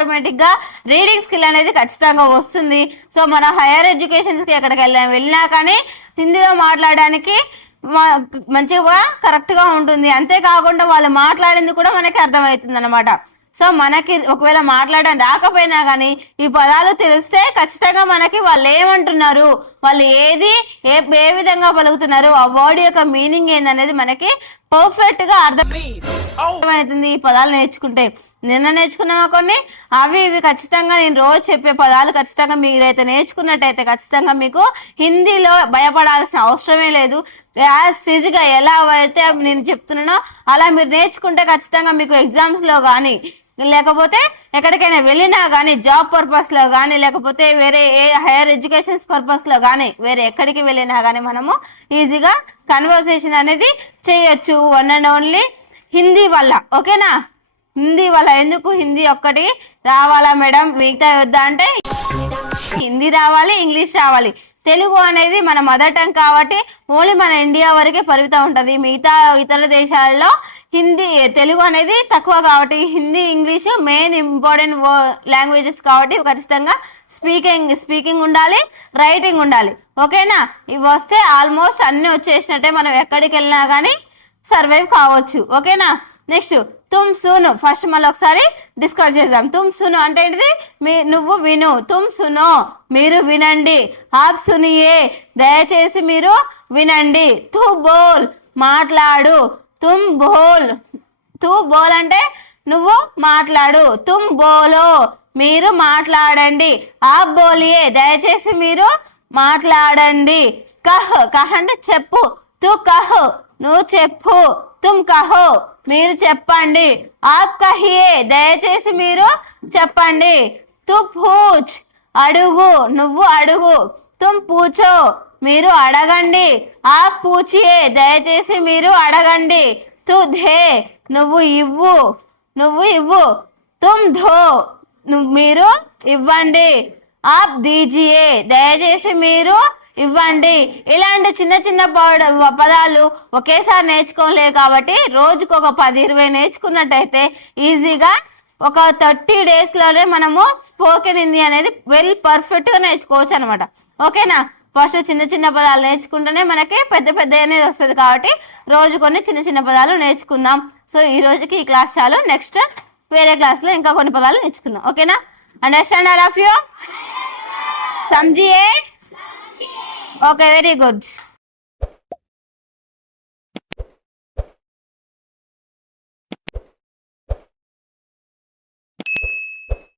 Automatic గా reading skill అనేది ఖచ్చితంగా వస్తుంది. సో మన హైయర్ ఎడ్యుకేషన్స్ కి ఎక్కడికి వెళ్ళినా కానీ హిందీలో మాట్లాడడానికి మంచిగా కరెక్ట్ గా ఉంటుంది. అంతేకాకుండా వాళ్ళు మాట్లాడింది కూడా మనకి అర్థమవుతుంది అనమాట. సో మనకి ఒకవేళ మాట్లాడడం రాకపోయినా కానీ ఈ పదాలు తెలిస్తే ఖచ్చితంగా మనకి వాళ్ళు ఏమంటున్నారు, వాళ్ళు ఏ విధంగా పలుకుతున్నారు, ఆ వర్డ్ యొక్క మీనింగ్ ఏందనేది మనకి పర్ఫెక్ట్ గా అర్థమవుతుంది ఈ పదాలు నేర్చుకుంటే. నిన్న నేర్చుకున్నామా కొన్ని, అవి ఇవి ఖచ్చితంగా నేను రోజు చెప్పే పదాలు ఖచ్చితంగా మీరైతే నేర్చుకున్నట్టయితే ఖచ్చితంగా మీకు హిందీలో భయపడాల్సిన అవసరమే లేదు. యాజ్ ఈజీగా ఎలా అయితే నేను చెప్తున్నానో అలా మీరు నేర్చుకుంటే ఖచ్చితంగా మీకు ఎగ్జామ్స్ లో కానీ లేకపోతే ఎక్కడికైనా వెళ్ళినా కానీ జాబ్ పర్పస్ లో కానీ లేకపోతే వేరే ఏ హైయర్ ఎడ్యుకేషన్ పర్పస్ లో కానీ వేరే ఎక్కడికి వెళ్ళినా కానీ మనము ఈజీగా కన్వర్సేషన్ అనేది చేయొచ్చు. వన్ అండ్ ఓన్లీ హిందీ వల్ల. ఓకేనా, హిందీ వల్ల. ఎందుకు హిందీ ఒక్కటి రావాలా మేడం మిగతా వద్దా అంటే హిందీ రావాలి, ఇంగ్లీష్ రావాలి. తెలుగు అనేది మన మదర్ టంగ్ కాబట్టి ఓన్లీ మన ఇండియా వరకే పరిమితం ఉంటుంది. మిగతా ఇతర దేశాల్లో తెలుగు అనేది తక్కువ కాబట్టి Hindi English main important languages కాబట్టి ఖచ్చితంగా స్పీకింగ్ ఉండాలి, రైటింగ్ ఉండాలి. ఓకేనా, ఇవి వస్తే ఆల్మోస్ట్ అన్ని వచ్చేసినట్టే, మనం ఎక్కడికి వెళ్ళినా కానీ సర్వైవ్ కావచ్చు. ఓకేనా, నెక్స్ట్ తుమ్ సును. ఫస్ట్ మళ్ళీ ఒకసారి డిస్కస్ చేద్దాం. తుమ్ సును అంటే ఏంటిది? నువ్వు విను. తుమ్ సునో మీరు వినండి. ఆప్ సునియే దయచేసి మీరు వినండి. తు బోల్ మాట్లాడు. తుమ్ బోల్. తు బోల్ అంటే నువ్వు మాట్లాడు. తుమ్ బోలో మీరు మాట్లాడండి. ఆప్ బోలియే దయచేసి మీరు మాట్లాడండి. కహ్ కహ్ అంటే చెప్పు. తు కహ్ నువ్వు చెప్పు. తుమ్ కహో మీరు చెప్పండి. ఆప్ కహియే దయచేసి మీరు చెప్పండి. తు పూచ్ అడుగు నువ్వు అడుగు. తుమ్ పూచో మీరు అడగండి. ఆప్ పూచియే దయచేసి మీరు అడగండి. తు ధే నువ్వు ఇవ్వు. తుమ్ ధో మీరు ఇవ్వండి. ఆప్ దీజియే దయచేసి మీరు ఇవ్వండి. ఇలాంటి చిన్న చిన్న పదాలు ఒకేసారి నేర్చుకోలేదు కాబట్టి రోజుకు ఒక 10-20 నేర్చుకున్నట్టయితే ఈజీగా ఒక 30 days లోనే మనము స్పోకెన్ హిందీ అనేది పర్ఫెక్ట్ గా నేర్చుకోవచ్చు అనమాట. ఓకేనా, ఫస్ట్ చిన్న చిన్న పదాలు నేర్చుకుంటేనే మనకి పెద్ద అనేది వస్తుంది కాబట్టి రోజు కొన్ని చిన్న చిన్న పదాలు నేర్చుకుందాం. సో ఈ రోజుకి ఈ క్లాస్ చాలు. నెక్స్ట్ వేరే క్లాస్ లో ఇంకా కొన్ని పదాలు నేర్చుకుందాం. ఓకేనా, అండర్స్టాండ్ ఆల్ ఆఫ్ యూ? సమझिए? Okay, very good.